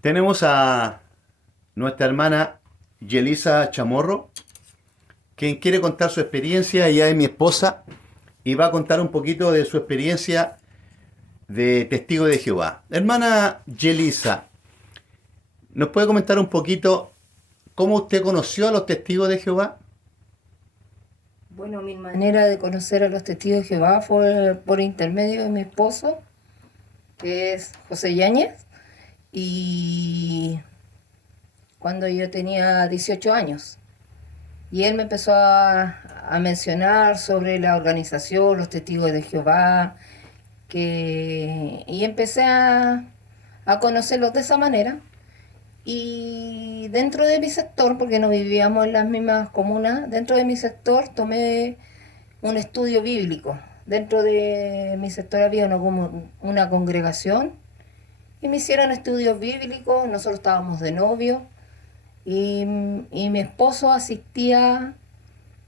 Tenemos a nuestra hermana Yelisa Chamorro, quien quiere contar su experiencia. Ella es mi esposa y va a contar un poquito de su experiencia de testigo de Jehová. Hermana Yelisa, ¿nos puede comentar un poquito cómo usted conoció a los testigos de Jehová? Bueno, mi manera de conocer a los testigos de Jehová fue por intermedio de mi esposo, que es José Yáñez, y cuando yo tenía 18 años. Y él me empezó a mencionar sobre la organización, los testigos de Jehová, y empecé a conocerlos de esa manera. Y dentro de mi sector, porque no vivíamos en las mismas comunas, dentro de mi sector tomé un estudio bíblico. Dentro de mi sector había una congregación y me hicieron estudios bíblicos, nosotros estábamos de novio y, y mi esposo asistía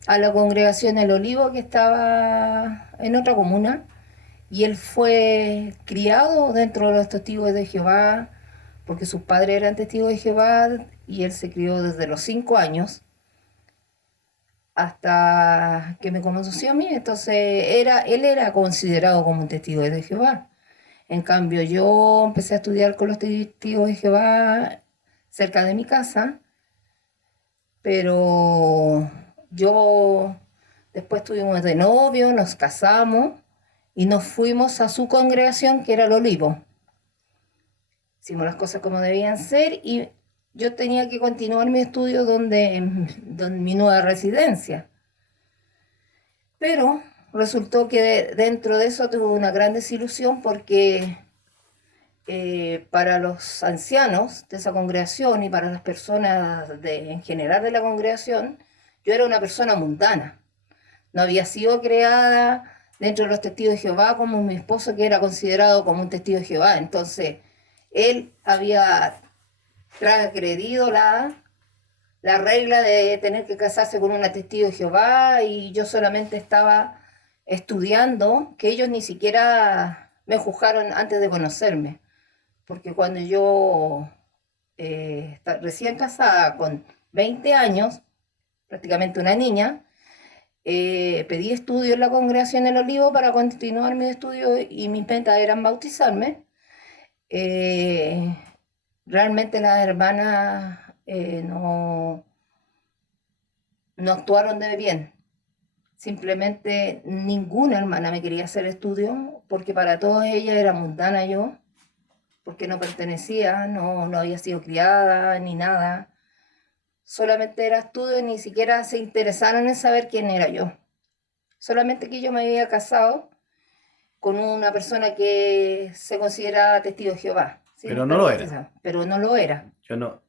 a la congregación El Olivo que estaba en otra comuna y él fue criado dentro de los testigos de Jehová porque sus padres eran testigos de Jehová y él se crió desde los 5 años hasta que me conoció a mí. Entonces él era considerado como un testigo de Jehová. En cambio, yo empecé a estudiar con los testigos de Jehová cerca de mi casa, pero yo después estuvimos de novio, nos casamos y nos fuimos a su congregación que era el Olivo. Hicimos las cosas como debían ser y yo tenía que continuar mi estudio donde mi nueva residencia. Pero resultó que dentro de eso tuve una gran desilusión porque para los ancianos de esa congregación y para las personas en general de la congregación, yo era una persona mundana. No había sido creada dentro de los testigos de Jehová como mi esposo, que era considerado como un testigo de Jehová. Entonces, él había transgredido la regla de tener que casarse con una testigo de Jehová y yo solamente estaba estudiando, que ellos ni siquiera me juzgaron antes de conocerme, porque cuando yo recién casada con 20 años, prácticamente una niña, pedí estudio en la congregación del Olivo para continuar mis estudios y mis metas eran bautizarme. Eh, Realmente las hermanas no actuaron de bien. Simplemente ninguna hermana me quería hacer estudio porque para todas ellas era mundana yo, porque no pertenecía, no había sido criada ni nada. Solamente era estudio y ni siquiera se interesaron en saber quién era yo. Solamente que yo me había casado con una persona que se considera testigo de Jehová, sin Pero no estar lo era. bautizada, pero no lo era. Yo no.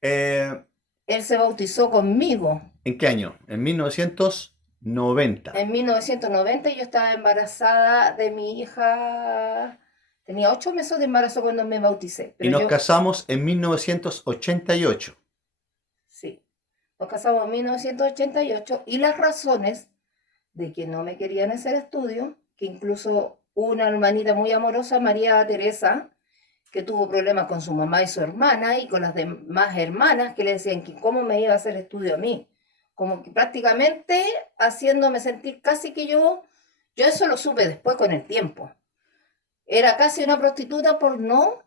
Eh, Él se bautizó conmigo ¿En qué año? En 1990. en 1990 y yo estaba embarazada de mi hija, tenía 8 meses de embarazo cuando me bauticé, Y pero nos yo, casamos en 1988. sí, nos casamos en 1988 y las razones de que no me querían hacer estudio, que incluso una hermanita muy amorosa, María Teresa, que tuvo problemas con su mamá y su hermana y con las demás hermanas que le decían que cómo me iba a hacer estudio a mí, como que prácticamente haciéndome sentir casi que yo eso lo supe después con el tiempo. Era casi una prostituta por no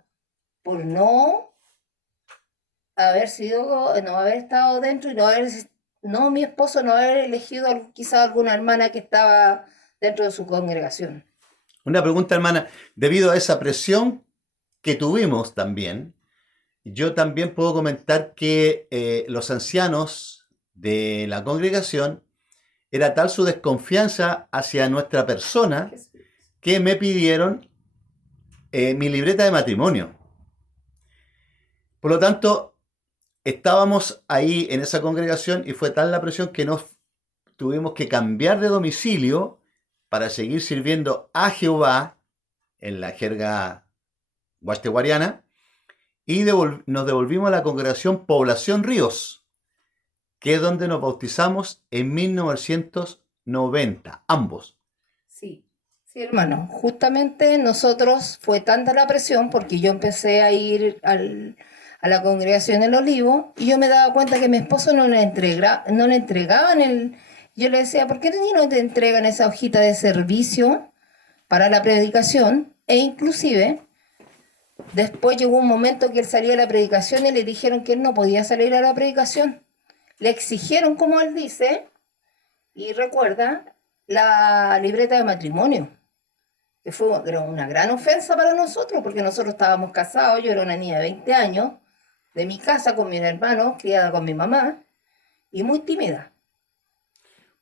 haber sido, no haber estado dentro y no mi esposo no haber elegido quizá alguna hermana que estaba dentro de su congregación. Una pregunta, hermana. Debido a esa presión que tuvimos también, yo también puedo comentar que los ancianos de la congregación era tal su desconfianza hacia nuestra persona que me pidieron mi libreta de matrimonio. Por lo tanto, estábamos ahí en esa congregación y fue tal la presión que nos tuvimos que cambiar de domicilio para seguir sirviendo a Jehová en la jerga guasteguariana y nos devolvimos a la congregación Población Ríos, que es donde nos bautizamos en 1990, ambos. Sí, Sí, hermano, justamente nosotros fue tanta la presión porque yo empecé a ir a la congregación El Olivo y yo me daba cuenta que mi esposo no le entregaban Yo le decía, ¿por qué no te entregan esa hojita de servicio para la predicación? E inclusive, después llegó un momento que él salía a la predicación y le dijeron que él no podía salir a la predicación. Le exigieron, como él dice, y recuerda, la libreta de matrimonio, que era una gran ofensa para nosotros, porque nosotros estábamos casados, yo era una niña de 20 años, de mi casa con mis hermanos, criada con mi mamá, y muy tímida.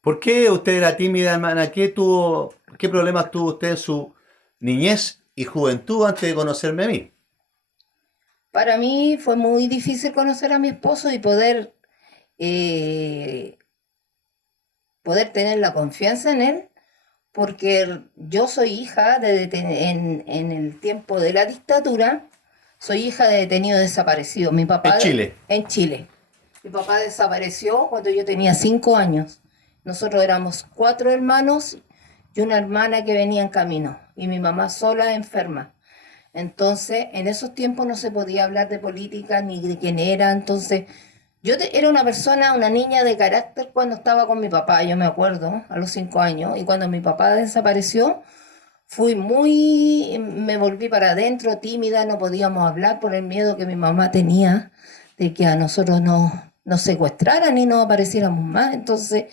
¿Por qué usted era tímida, hermana? ¿Qué problemas tuvo usted en su niñez y juventud antes de conocerme a mí? Para mí fue muy difícil conocer a mi esposo y eh, poder tener la confianza en él, porque yo soy hija en el tiempo de la dictadura, soy hija de detenido desaparecido. En Chile. En Chile. Mi papá desapareció cuando yo tenía 5 años. Nosotros éramos 4 hermanos y una hermana que venía en camino, y mi mamá sola enferma. Entonces, en esos tiempos no se podía hablar de política ni de quién era. Entonces, era una persona, una niña de carácter cuando estaba con mi papá, yo me acuerdo, a los 5 años. Y cuando mi papá desapareció, me volví para adentro, tímida, no podíamos hablar por el miedo que mi mamá tenía de que a nosotros nos secuestraran y no apareciéramos más. Entonces,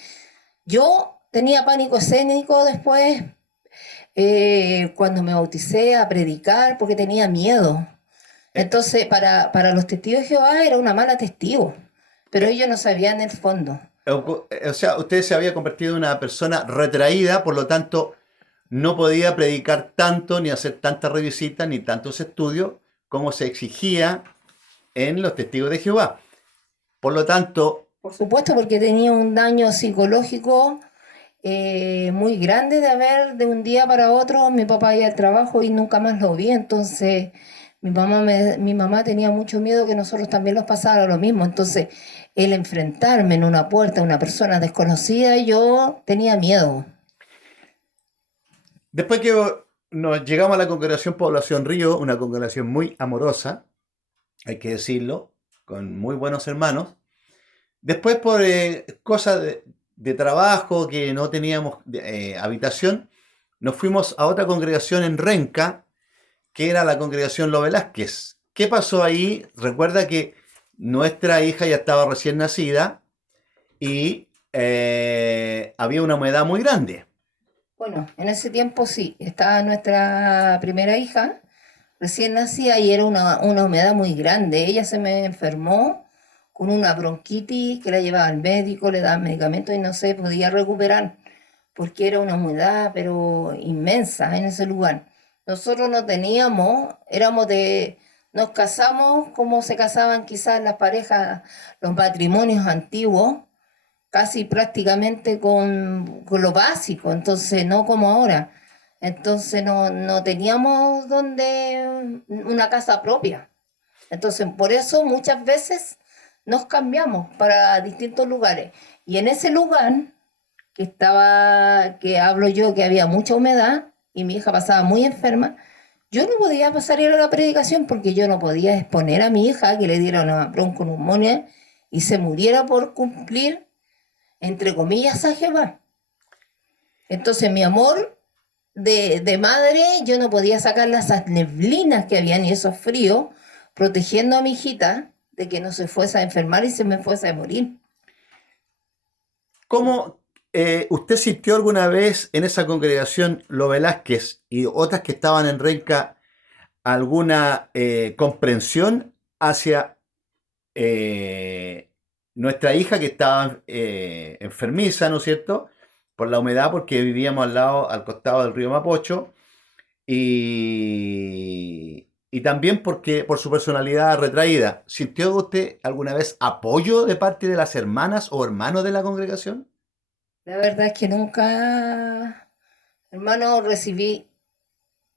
yo tenía pánico escénico después, cuando me bauticé a predicar, porque tenía miedo. Eh, Entonces, para los testigos de Jehová era una mala testigo, pero ellos no sabían el fondo. o sea, usted se había convertido en una persona retraída, por lo tanto, no podía predicar tanto, ni hacer tantas revisitas, ni tantos estudios como se exigía en los testigos de Jehová. Por lo tanto, Por supuesto, porque tenía un daño psicológico muy grande de haber de un día para otro mi papá iba al trabajo y nunca más lo vi. Entonces, mi mamá tenía mucho miedo que nosotros también nos pasara lo mismo. Entonces, el enfrentarme en una puerta a una persona desconocida, yo tenía miedo. después que nos llegamos a la congregación Población Río, una congregación muy amorosa, hay que decirlo, con muy buenos hermanos. Después, por cosas de trabajo, que no teníamos habitación, nos fuimos a otra congregación en Renca, que era la congregación Lo Velázquez. ¿Qué pasó ahí? Recuerda que nuestra hija ya estaba recién nacida y había una humedad muy grande. Bueno, en ese tiempo sí, estaba nuestra primera hija, recién nacida, y era una humedad muy grande. Ella se me enfermó con una bronquitis que la llevaba al médico, le daban medicamentos y no se podía recuperar porque era una humedad pero inmensa en ese lugar. Nosotros no teníamos, nos casamos como se casaban quizás las parejas, los matrimonios antiguos, casi prácticamente con lo básico, entonces no como ahora. Entonces no teníamos una casa propia. Entonces por eso muchas veces nos cambiamos para distintos lugares. Y en ese lugar que hablo yo, que había mucha humedad y mi hija pasaba muy enferma, yo no podía pasar a ir a la predicación porque yo no podía exponer a mi hija que le diera una bronconeumonía y se muriera por cumplir, entre comillas, a Jehová. Entonces, mi amor de madre, yo no podía sacarle esas neblinas que habían y esos fríos, protegiendo a mi hijita de que no se fuese a enfermar y se me fuese a morir. ¿Cómo usted sintió alguna vez en esa congregación Lo Velázquez y otras que estaban en Renca alguna comprensión hacia eh, nuestra hija que estaba enfermiza, ¿no es cierto? Por la humedad, porque vivíamos al costado del río Mapocho, y también porque por su personalidad retraída. ¿Sintió usted alguna vez apoyo de parte de las hermanas o hermanos de la congregación? La verdad es que nunca, hermano, recibí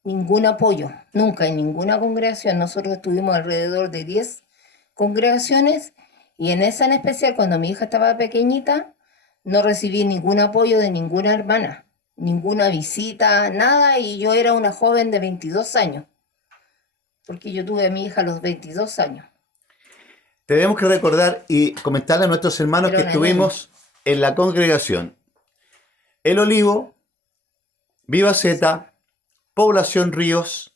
ningún apoyo, nunca en ninguna congregación. Nosotros tuvimos alrededor de 10 congregaciones y en esa en especial, cuando mi hija estaba pequeñita, no recibí ningún apoyo de ninguna hermana. ninguna visita, nada, y yo era una joven de 22 años, porque yo tuve a mi hija a los 22 años, Tenemos que recordar y comentarle a nuestros hermanos era que una niña. estuvimos en la congregación El Olivo, Viva Zeta, Población Ríos,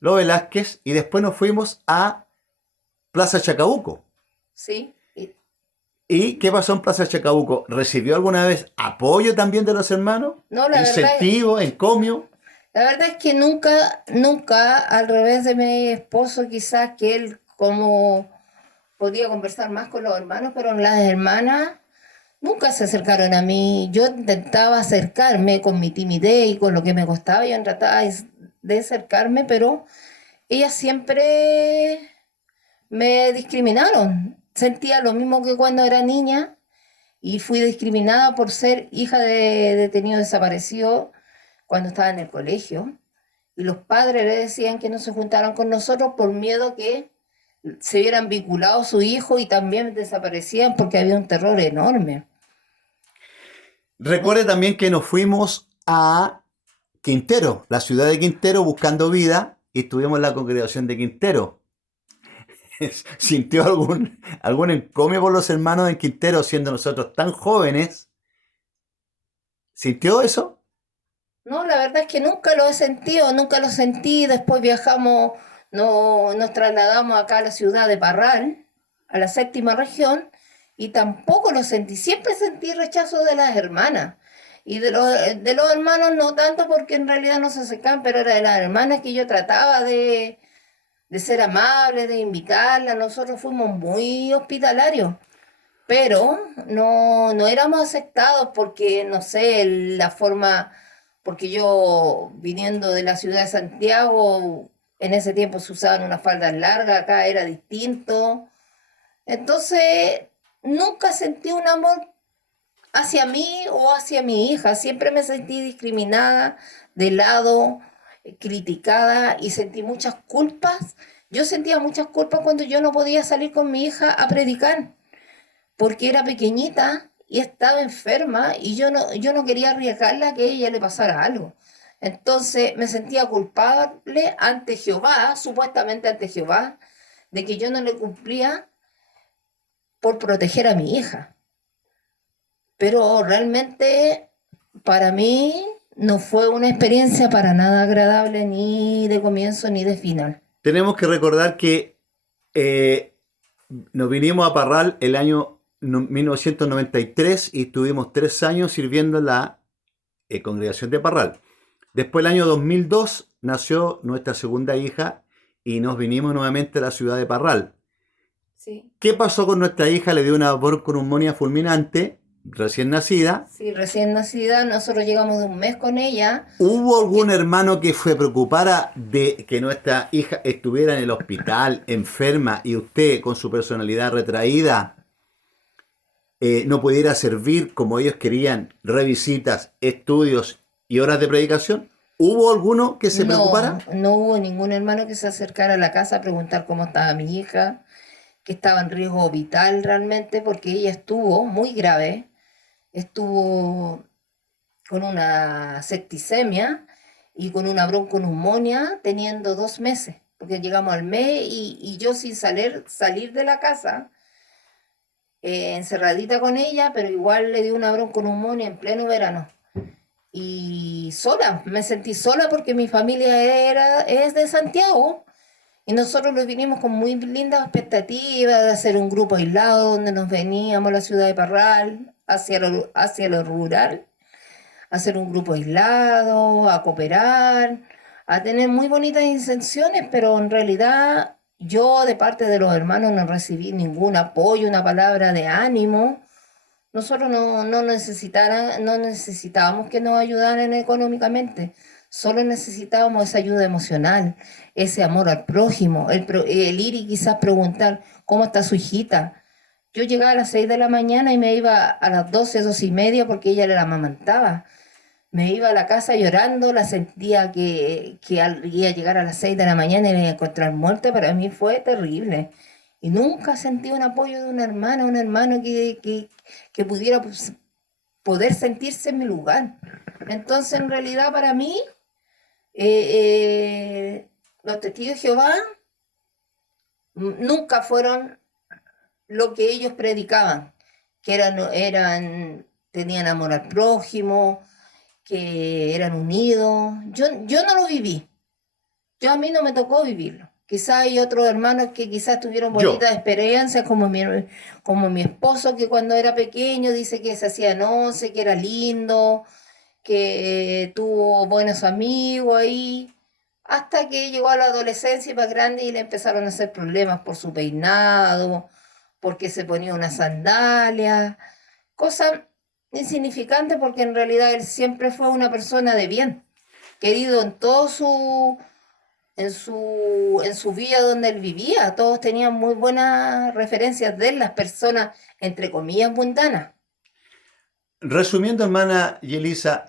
Los Velázquez, y después nos fuimos a Plaza Chacabuco. Sí, ¿Y qué pasó en Plaza Chacabuco? ¿Recibió alguna vez apoyo también de los hermanos? no, ¿Incentivo, encomio? la verdad es que nunca, nunca, al revés de mi esposo, quizás que él como podía conversar más con los hermanos, pero las hermanas nunca se acercaron a mí. Yo intentaba acercarme con mi timidez y con lo que me costaba, yo trataba de acercarme, pero ellas siempre me discriminaron. Sentía lo mismo que cuando era niña y fui discriminada por ser hija de detenido desaparecido cuando estaba en el colegio. Y los padres le decían que no se juntaran con nosotros por miedo que se hubieran vinculado a su hijo y también desaparecían porque había un terror enorme. Recuerde también que nos fuimos a Quintero, la ciudad de Quintero, buscando vida, y estuvimos en la congregación de Quintero. ¿Sintió algún encomio por los hermanos en Quintero, siendo nosotros tan jóvenes? ¿Sintió eso? No, la verdad es que nunca lo he sentido, nunca lo sentí. Después viajamos, no, nos trasladamos acá a la ciudad de Parral, a la séptima región, y tampoco lo sentí. Siempre sentí rechazo de las hermanas. Y de los hermanos no tanto porque en realidad no se acercaban, pero era de las hermanas que yo trataba de ser amable, de invitarla. Nosotros fuimos muy hospitalarios, pero no, no éramos aceptados porque, no sé, la forma, porque yo viniendo de la ciudad de Santiago, en ese tiempo se usaban unas faldas largas, acá era distinto. Entonces, nunca sentí un amor hacia mí o hacia mi hija, siempre me sentí discriminada, de lado, criticada y sentí muchas culpas. Yo sentía muchas culpas cuando yo no podía salir con mi hija a predicar porque era pequeñita y estaba enferma y yo no quería arriesgarla a que a ella le pasara algo. Entonces me sentía culpable ante Jehová, supuestamente ante Jehová, de que yo no le cumplía por proteger a mi hija. Pero realmente para mí no fue una experiencia para nada agradable ni de comienzo ni de final. Tenemos que recordar que eh, nos vinimos a Parral el año 1993 y estuvimos 3 años sirviendo en la congregación de Parral. Después, el año 2002, nació nuestra segunda hija y nos vinimos nuevamente a la ciudad de Parral. Sí. ¿Qué pasó con nuestra hija? Le dio una bronconeumonía fulminante, recién nacida. Sí, recién nacida, nosotros llegamos de un mes con ella. ¿Hubo algún hermano que fue preocupara de que nuestra hija estuviera en el hospital, enferma, y usted, con su personalidad retraída, no pudiera servir como ellos querían, revisitas, estudios y horas de predicación? ¿Hubo alguno que se No, preocupara? no hubo ningún hermano que se acercara a la casa a preguntar cómo estaba mi hija, que estaba en riesgo vital realmente, porque ella estuvo muy grave, estuvo con una septicemia y con una bronconeumonía teniendo 2 meses, porque llegamos al mes y yo sin salir de la casa, encerradita con ella, pero igual le dio una bronconeumonía en pleno verano. Y sola, me sentí sola porque mi familia es de Santiago y nosotros nos vinimos con muy lindas expectativas de hacer un grupo aislado donde nos veníamos a la ciudad de Parral, hacia lo rural, hacer un grupo aislado, a cooperar, a tener muy bonitas intenciones, pero en realidad yo de parte de los hermanos no recibí ningún apoyo, una palabra de ánimo. Nosotros no necesitábamos que nos ayudaran económicamente, solo necesitábamos esa ayuda emocional, ese amor al prójimo, el ir y quizás preguntar cómo está su hijita. Yo llegaba a las 6 de la mañana y me iba a las 12, 12:30 porque ella la amamantaba. Me iba a la casa llorando, la sentía que iba a llegar a las 6 de la mañana y me iba a encontrar muerta. Para mí fue terrible. Y nunca sentí un apoyo de una hermana, un hermano que pudiera pues, poder sentirse en mi lugar. Entonces, en realidad, para mí, los testigos de Jehová nunca fueron lo que ellos predicaban, que tenían amor al prójimo, que eran unidos. Yo no lo viví. A mí no me tocó vivirlo. Quizás hay otros hermanos que quizás tuvieron bonitas experiencias, como mi esposo, que cuando era pequeño dice que se hacía once, que era lindo, que tuvo buenos amigos ahí, hasta que llegó a la adolescencia y más grande y le empezaron a hacer problemas por su peinado, porque se ponía una sandalia, cosa insignificante porque en realidad él siempre fue una persona de bien, querido en su vida donde él vivía. Todos tenían muy buenas referencias de él, las personas, entre comillas, mundanas. Resumiendo, hermana Yelisa,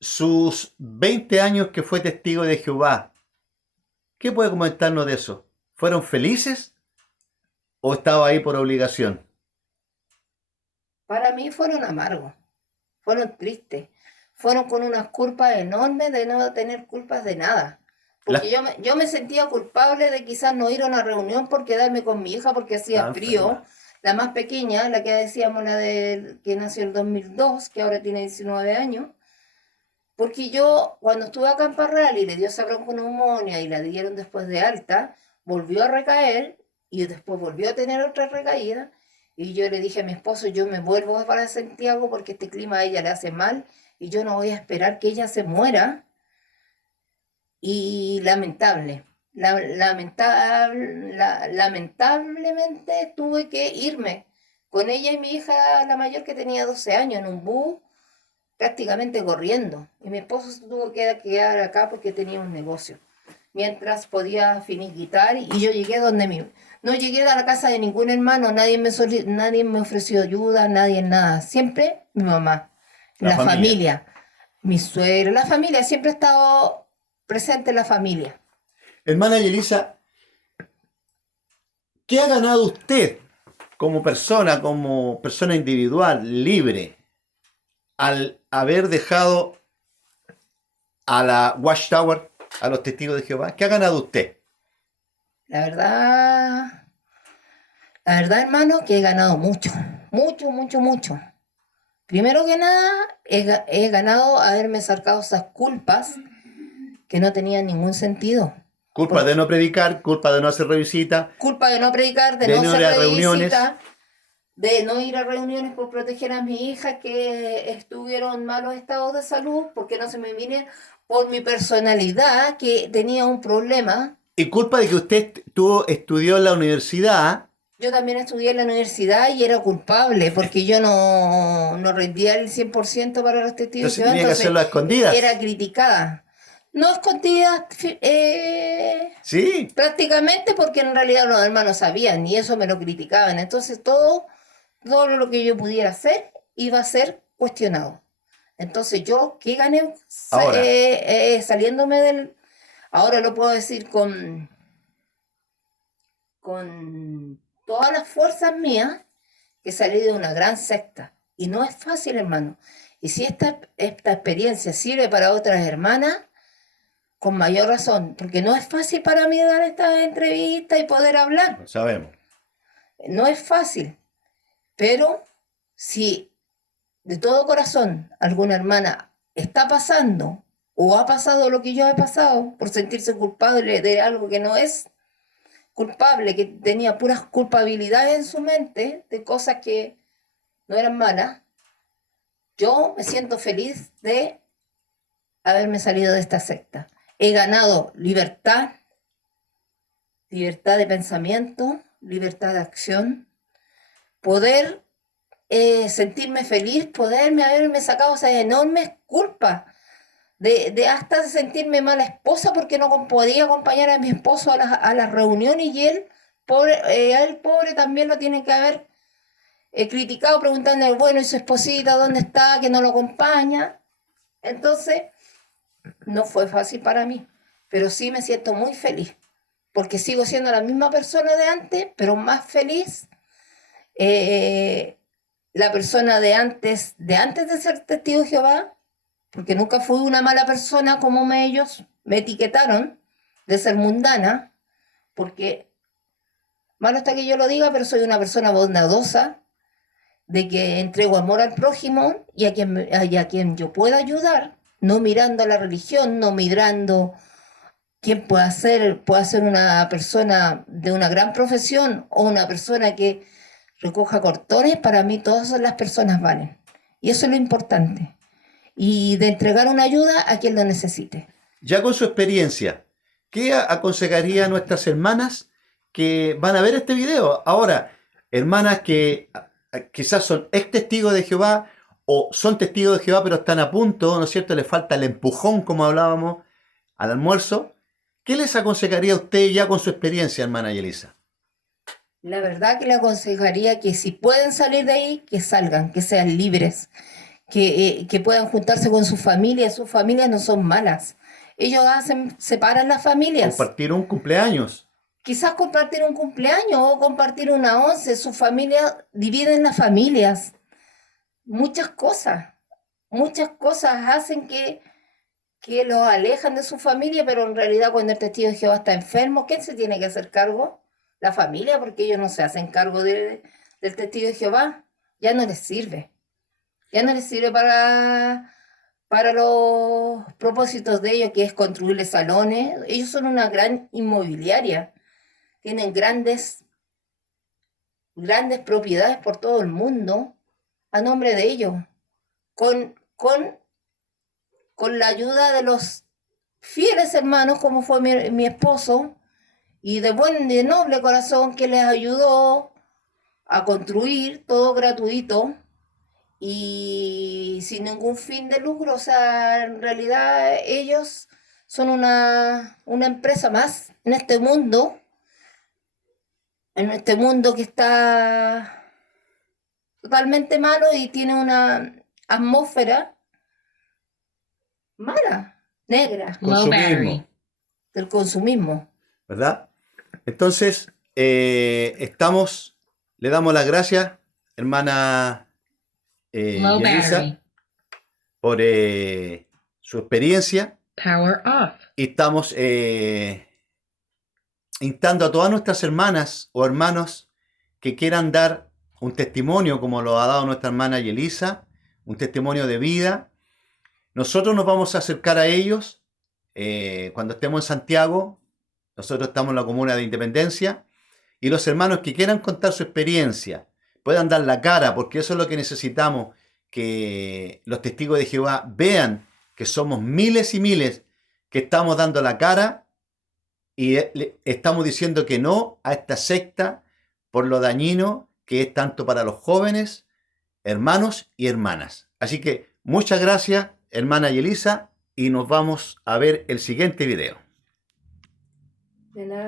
sus 20 años que fue testigo de Jehová, ¿qué puede comentarnos de eso? ¿Fueron felices o estaba ahí por obligación? Para mí fueron amargos, fueron tristes, fueron con unas culpas enormes de no tener culpas de nada. Porque yo me sentía culpable de quizás no ir a una reunión por quedarme con mi hija porque hacía frío. La más pequeña, la que decíamos, que nació en 2002, que ahora tiene 19 años. Porque yo, cuando estuve acá en Parral y le dio esa bronconeumonía y la dieron después de alta, volvió a recaer y después volvió a tener otra recaída. Y yo le dije a mi esposo, yo me vuelvo para Santiago porque este clima a ella le hace mal y yo no voy a esperar que ella se muera. Y lamentablemente tuve que irme con ella y mi hija, la mayor, que tenía 12 años, en un bus, prácticamente corriendo. Y mi esposo se tuvo que quedar acá porque tenía un negocio. Mientras podía finiquitar, y yo llegué no llegué a la casa de ningún hermano, nadie me ofreció ayuda, nadie nada. Siempre mi mamá, la familia, mi suegra, la familia, siempre ha estado presente en la familia. Hermana Yelisa, ¿qué ha ganado usted como persona individual, libre, al haber dejado a la Watchtower, a los testigos de Jehová? ¿Qué ha ganado usted? La verdad, hermano, que he ganado mucho, mucho, mucho, mucho. Primero que nada, he ganado haberme sacado esas culpas que no tenían ningún sentido. Culpa de no predicar, culpa de no hacer revisita, culpa de no predicar, de no hacer revisita, de no ir a reuniones por proteger a mi hija que estuvieron en malos estados de salud, porque no se me vine por mi personalidad, que tenía un problema. Y culpa de que usted estudió en la universidad. Yo también estudié en la universidad y era culpable porque yo no rendía el 100% para los testigos. Entonces tenía que hacerlo a escondidas. Era criticada. No escondidas, sí, prácticamente, porque en realidad los hermanos sabían y eso me lo criticaban. Entonces todo lo que yo pudiera hacer iba a ser cuestionado. Entonces yo, ¿qué gané saliéndome del... Ahora lo puedo decir con todas las fuerzas mías, que salí de una gran secta. Y no es fácil, hermano. Y si esta experiencia sirve para otras hermanas, con mayor razón, porque no es fácil para mí dar esta entrevista y poder hablar. Lo sabemos. No es fácil. Pero si de todo corazón alguna hermana está pasando o ha pasado lo que yo he pasado por sentirse culpable de algo que no es culpable, que tenía puras culpabilidades en su mente de cosas que no eran malas, yo me siento feliz de haberme salido de esta secta. He ganado libertad de pensamiento, libertad de acción, poder sentirme feliz, haberme sacado esas enormes culpas, de hasta sentirme mala esposa porque no podía acompañar a mi esposo a las reuniones, y él, pobre, también lo tiene que haber criticado preguntándole, bueno, ¿y su esposita dónde está? Que no lo acompaña. Entonces, no fue fácil para mí, pero sí me siento muy feliz, porque sigo siendo la misma persona de antes, pero más feliz, la persona de antes de ser testigo de Jehová, porque nunca fui una mala persona como ellos me etiquetaron de ser mundana, porque malo está que yo lo diga, pero soy una persona bondadosa, de que entrego amor al prójimo y a quien yo pueda ayudar, no mirando a la religión, no mirando quién puede ser una persona de una gran profesión o una persona que recoja cortones. Para mí todas las personas valen. Y eso es lo importante. Y de entregar una ayuda a quien lo necesite. Ya con su experiencia, ¿qué aconsejaría a nuestras hermanas que van a ver este video? Ahora, hermanas que quizás son ex testigos de Jehová o son testigos de Jehová pero están a punto, ¿no es cierto? Les falta el empujón, como hablábamos al almuerzo. ¿Qué les aconsejaría a usted ya con su experiencia, hermana Yelisa? La verdad que le aconsejaría que si pueden salir de ahí, que salgan, que sean libres, que puedan juntarse con sus familias no son malas. Ellos separan las familias. Compartir un cumpleaños. Quizás compartir un cumpleaños o compartir una once, sus familias dividen las familias. Muchas cosas hacen que los alejan de su familia, pero en realidad cuando el testigo de Jehová está enfermo, ¿quién se tiene que hacer cargo? La familia, porque ellos no se hacen cargo del testigo de Jehová. Ya no les sirve. Ya no les sirve para los propósitos de ellos, que es construirles salones. Ellos son una gran inmobiliaria. Tienen grandes propiedades por todo el mundo a nombre de ellos, con la ayuda de los fieles hermanos, como fue mi esposo, y de noble corazón, que les ayudó a construir todo gratuito y sin ningún fin de lucro. O sea, en realidad ellos son una empresa más en este mundo que está totalmente malo y tiene una atmósfera mala, negra, Consumismo, del consumismo. ¿verdad? Entonces, le damos las gracias, hermana Yelisa, por su experiencia. Power off. Y estamos instando a todas nuestras hermanas o hermanos que quieran dar un testimonio, como lo ha dado nuestra hermana Yelisa, un testimonio de vida. Nosotros nos vamos a acercar a ellos cuando estemos en Santiago. Nosotros estamos en la comuna de Independencia. Y los hermanos que quieran contar su experiencia, puedan dar la cara, porque eso es lo que necesitamos, que los testigos de Jehová vean que somos miles y miles que estamos dando la cara y estamos diciendo que no a esta secta por lo dañino que es tanto para los jóvenes, hermanos y hermanas. Así que muchas gracias, hermana Yelisa, y nos vamos a ver el siguiente video. De nada.